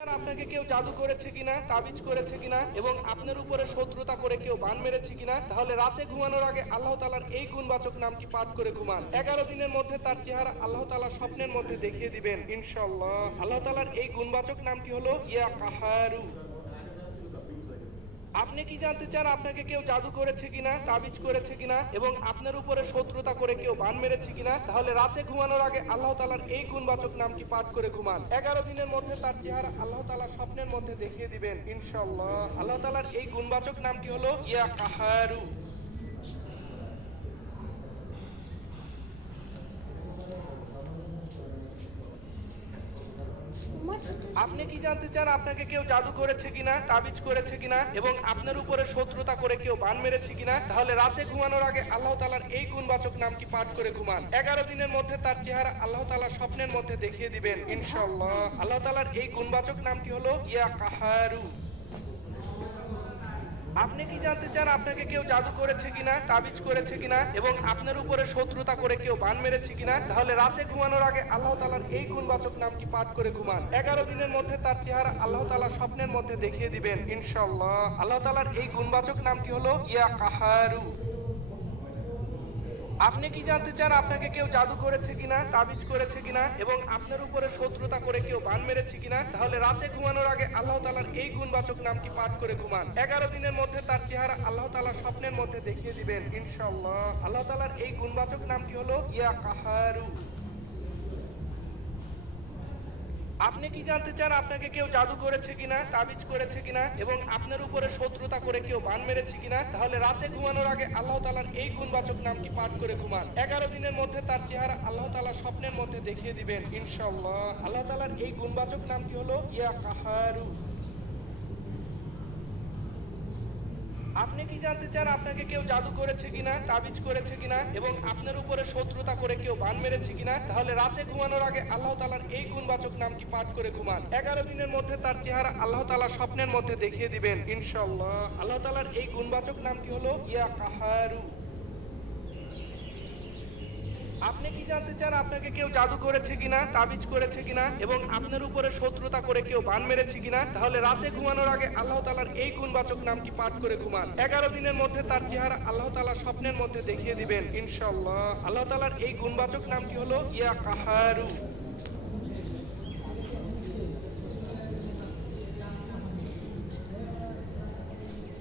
আপনাকে কেউ জাদু করেছে কিনা, তাবিজ করেছে কিনা, এবং আপনার উপরে শত্রুতা করে কেউ বান মেরেছে কিনা, তাহলে রাতে ঘুমানোর আগে আল্লাহ তালার এই গুণবাচক নামটি পাঠ করে ঘুমান। এগারো দিনের মধ্যে তার চেহারা আল্লাহ তালা স্বপ্নের মধ্যে দেখিয়ে দিবেন ইনশাল্লাহ আল্লাহ তালার এই গুণবাচক নামটি হলো, ইয়া কাহারু। আপনি কি জানতে চান আপনাকে কেউ জাদু করেছে কিনা, তাবিজ করেছে কিনা, এবং আপনার উপরে শত্রুতা করে কেউ বান মেরেছে কিনা? তাহলে রাতে ঘুমানোর আগে আল্লাহ তালার এই গুণবাচক নামটি পাঠ করে ঘুমান। এগারো দিনের মধ্যে তার চেহারা আল্লাহ তালা স্বপ্নের মধ্যে দেখিয়ে দিবেন ইনশাল্লাহ আল্লাহ তালার এই গুণবাচক নামটি হলো, ইয়া কাহারু। আপনি কি জানতে চান আপনাকে কেউ জাদু করেছে কিনা, তাবিজ করেছে কিনা, এবং আপনার উপরে শত্রুতা করে কেউ বান মেরেছে কিনা? তাহলে রাতে ঘুমানোর আগে আল্লাহ তালার এই গুণবাচক নামটি পাঠ করে ঘুমান। এগারো দিনের মধ্যে তার চেহারা আল্লাহ তালা স্বপ্নের মধ্যে দেখিয়ে দিবেন ইনশাল্লাহ আল্লাহ তালার এই গুণবাচক নামটি হলো? ইয়া কাহারু। আপনি কি জানতে চান আপনাকে কেউ জাদু করেছে কিনা, তাবিজ করেছে কিনা, এবং আপনার উপরে শত্রুতা করে কেউ বান মেরেছে কিনা? তাহলে রাতে ঘুমানোর আগে আল্লাহ তালার এই গুণবাচক নামটি পাঠ করে ঘুমান? এগারো দিনের মধ্যে তার চেহারা আল্লাহ তালা স্বপ্নের মধ্যে দেখিয়ে দিবেন ইনশাল্লাহ আল্লাহ তালার এই গুণবাচক নামটি হলো? ইয়া কাহারু। আপনি কি জানতে চান আপনাকে কেউ জাদু করেছে কিনা, তাবিজ করেছে কিনা, এবং আপনার উপরে শত্রুতা করে কেউ বান মেরেছে কিনা, তাহলে রাতে ঘুমানোর আগে আল্লাহ তালার এই গুণবাচক নামটি পাঠ করে ঘুমান। এগারো দিনের মধ্যে তার চেহারা আল্লাহ তালা স্বপ্নের মধ্যে দেখিয়ে দিবেন ইনশাল্লাহ আল্লাহ তালার এই গুণবাচক নামটি হলো, ইয়া কাহারু। আপনি কি জানতে চান আপনাকে কেউ জাদু করেছে কিনা, তাবিজ করেছে কিনা, এবং আপনার উপরে শত্রুতা করে কেউ বান মেরেছে কিনা, তাহলে রাতে ঘুমানোর আগে আল্লাহ তালার এই গুণবাচক নামটি পাঠ করে ঘুমান। এগারো দিনের মধ্যে তার চেহারা আল্লাহ তালা স্বপ্নের মধ্যে দেখিয়ে দিবেন ইনশাল্লাহ আল্লাহ তালার এই গুণবাচক নামটি হলো, ইয়া কাহারু। আপনি কি জানতে চান আপনাকে কেউ জাদু করেছে কিনা, তাবিজ করেছে কিনা, এবং আপনার উপরে শত্রুতা করে কেউ বান মেরেছে কিনা? তাহলে রাতে ঘুমানোর আগে আল্লাহ তালার এই গুণবাচক নামটি পাঠ করে ঘুমান? এগারো দিনের মধ্যে তার চেহারা আল্লাহ তালা স্বপ্নের মধ্যে দেখিয়ে দিবেন ইনশাল্লাহ আল্লাহ তালার এই গুণবাচক নামটি হলো? ইয়া কাহারু। আপনি কি জানতে চান আপনাকে কেউ জাদু করেছে কিনা, তাবিজ করেছে কিনা, এবং আপনার উপরে শত্রুতা করে কেউ বান মেরেছে কিনা? তাহলে রাতে ঘুমানোর আগে আল্লাহ তালার এই গুণবাচক নামটি পাঠ করে ঘুমান। এগারো দিনের মধ্যে তার চেহারা আল্লাহ তালা স্বপ্নের মধ্যে দেখিয়ে দিবেন ইনশাল্লাহ আল্লাহ তালার এই গুণবাচক নামটি হলো, ইয়া কাহারু।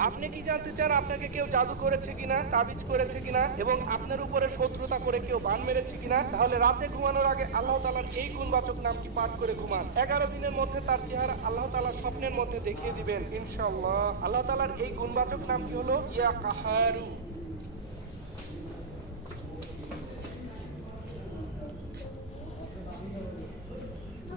আপনি কি জানতে চান আপনাকে কেউ জাদু করেছে কিনা, তাবিজ করেছে কিনা, এবং আপনার উপরে শত্রুতা করে কেউ বান মেরেছে কিনা, তাহলে রাতে ঘুমানোর আগে আল্লাহ তালার এই গুণবাচক নামটি পাঠ করে ঘুমান। এগারো দিনের মধ্যে তার চেহারা আল্লাহ তালা স্বপ্নের মধ্যে দেখিয়ে দিবেন ইনশাল্লাহ আল্লাহ তালার এই গুণবাচক নামটি হলো, ইয়া কাহারু।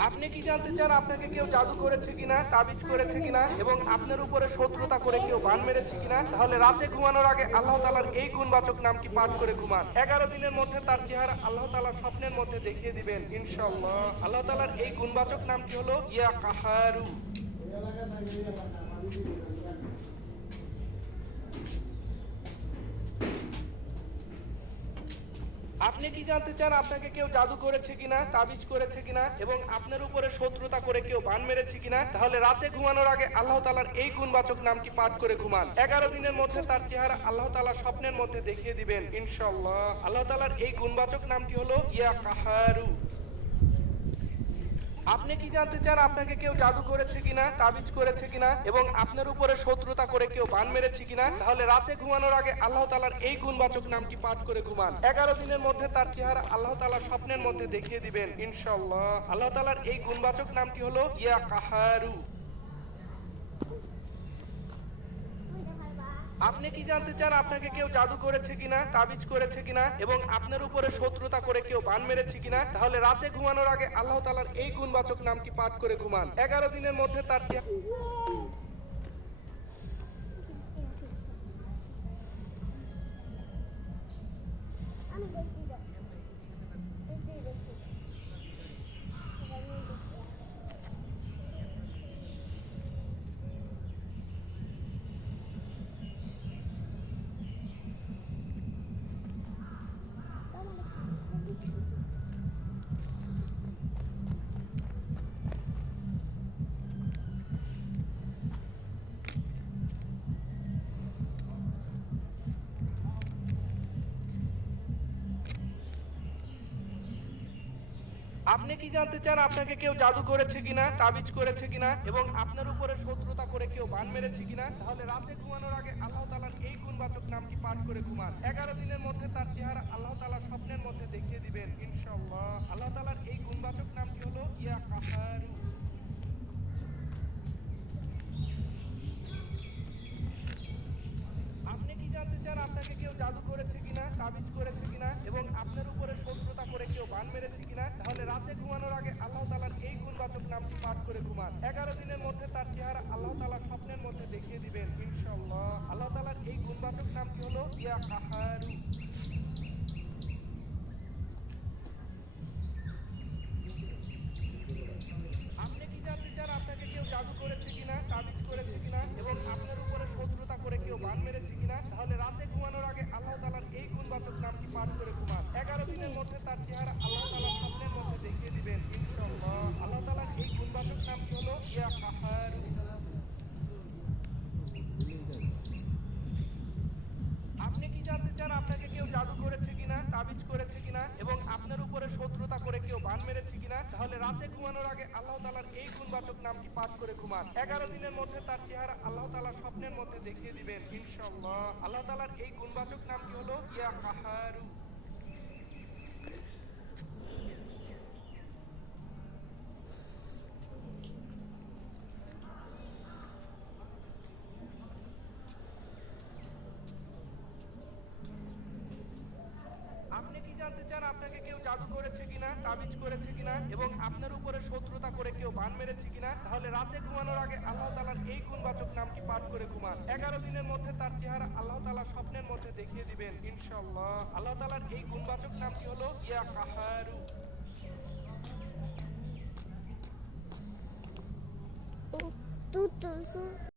আপনি কি জানতে চান আপনাকে কেউ জাদু করেছে কিনা, তাবিজ করেছে কিনা, এবং আপনার উপরে শত্রুতা করে কেউ বান মেরেছে কিনা? তাহলে রাতে ঘুমানোর আগে আল্লাহ তালার এই গুণবাচক নামটি পাঠ করে ঘুমান। এগারো দিনের মধ্যে তার চেহারা আল্লাহ তালা স্বপ্নের মধ্যে দেখিয়ে দিবেন ইনশাল্লাহ আল্লাহ তালার এই গুণবাচক নামটি হলো, ইয়া কাহারু। আপনি কি জানতে চান আপনাকে কেউ জাদু করেছে কিনা, তাবিজ করেছে কিনা, এবং আপনার উপরে শত্রুতা করে কেউ বান মেরেছে কিনা, তাহলে রাতে ঘুমানোর আগে আল্লাহ তালার এই গুণবাচক নামটি পাঠ করে ঘুমান। এগারো দিনের মধ্যে তার চেহারা আল্লাহ তালা স্বপ্নের মধ্যে দেখিয়ে দিবেন ইনশাল্লাহ আল্লাহ তালার এই গুণবাচক নামটি হলো, ইয়া কাহারু। আপনি কি জানতে চান আপনাকে কেউ জাদু করেছে কিনা, তাবিজ করেছে কিনা, এবং আপনার উপরে শত্রুতা করে কেউ বান মেরেছে কিনা? তাহলে রাতে ঘুমানোর আগে আল্লাহ তালার এই গুণবাচক নামটি পাঠ করে ঘুমান। এগারো দিনের মধ্যে তার চেহারা আল্লাহ তালা স্বপ্নের মধ্যে দেখিয়ে দিবেন ইনশাল্লাহ আল্লাহ তালার এই গুণবাচক নামটি হলো, ইয়া কাহারু। আপনি কি জানতে চান আপনাকে কেউ জাদু করেছে কিনা, তাবিজ করেছে কিনা, এবং আপনার উপরে শত্রুতা করে কেউ বান মেরেছে কিনা? তাহলে রাতে ঘুমানোর আগে আল্লাহ তালার এই গুণবাচক নামটি পাঠ করে ঘুমান। এগারো দিনের মধ্যে তার দেখছি আপনি কি জানতে চান আপনাকে কেউ জাদু করেছে কিনা, তাবিজ করেছে কিনা, এবং আপনার উপরে শত্রুতা করে কেউ বান মেরেছে কিনা? তাহলে রাতে ঘুমানোর আগে আল্লাহ তালার এই গুণবাচক নামটি পাঠ করে ঘুমান। এগারো দিনের মধ্যে তার চেহারা আল্লাহ তালার স্বপ্নের মধ্যে দেখিয়ে দিবেন ইনশাল্লাহ আল্লাহ তালার এই গুণবাচক নামটি হলো, ইয়া কাহারু আপনি কি জানতে চান আপনাকে কেউ জাদু করেছে কিনা, তাবিজ করেছে কিনা এবং আপনার উপরে শত্রুতা করে কেউ বান মেরেছে কিনা, তাহলে রাতে ঘুমানোর আগে আল্লাহ তালার এই গুণবাচক নামটি পাঠ করে ঘুমান। এগারো দিনের মধ্যে তার চেহারা আল্লাহ তালার স্বপ্নের মধ্যে দেখিয়ে দিবেন ইনশাল্লাহ আল্লাহ তালার এই গুণবাচক নামটি হলো, ইয়া কাহারু। আপনি কি জানতে চান আপনাকে কেউ জাদু করেছে কিনা, তাবিজ করেছে কিনা, এবং আপনার উপরে শত্রুতা করে কেউ বান মেরেছে কিনা তাহলে রাতে ঘুমানোর আগে আল্লাহ তালার এই গুণবাচক নামটি পাঠ করে ঘুমান এগারো দিনের মধ্যে তার চেহারা আল্লাহ তালার স্বপ্নের মধ্যে দেখিয়ে দিবেন ইনশাল্লাহ আল্লাহ তালার এই গুণবাচক নামটি হলো? আপনি কি জানতে চান আপনাকে কেউ জাদু করেছে কিনা, তাবিজ করেছে কিনা, এবং আপনার উপরে শত্রুতা করে কেউ বান মেরেছে কিনা? তাহলে রাতে ঘুমানোর আগে আল্লাহ তালার এই গুণবাচক নামটি পাঠ করে ঘুমান। এগারো দিনের মধ্যে তার চেহারা আল্লাহ তালার স্বপ্নের মধ্যে দেখিয়ে দিবেন ইনশাল্লাহ আল্লাহ তালার এই গুণবাচক নামটি হলো? ইয়া কাহারু আপনি কি জানতে চান আপনাকে কেউ জাদু করেছে কিনা, তাবিজ করেছে কিনা, এবং আপনার উপরে শত্রুতা করে কেউ বান মেরেছে কিনা, তাহলে রাতে ঘুমানোর আগে আল্লাহ তালার এই গুণবাচক নামটি পাঠ করে ঘুমান। এগারো দিনের মধ্যে তার চেহারা আল্লাহ তালার স্বপ্নের মধ্যে দেখিয়ে দিবেন ইনশাল্লাহ আল্লাহ তালার এই গুণবাচক নামটি হলো, ইয়া কাহারু। তু তু তু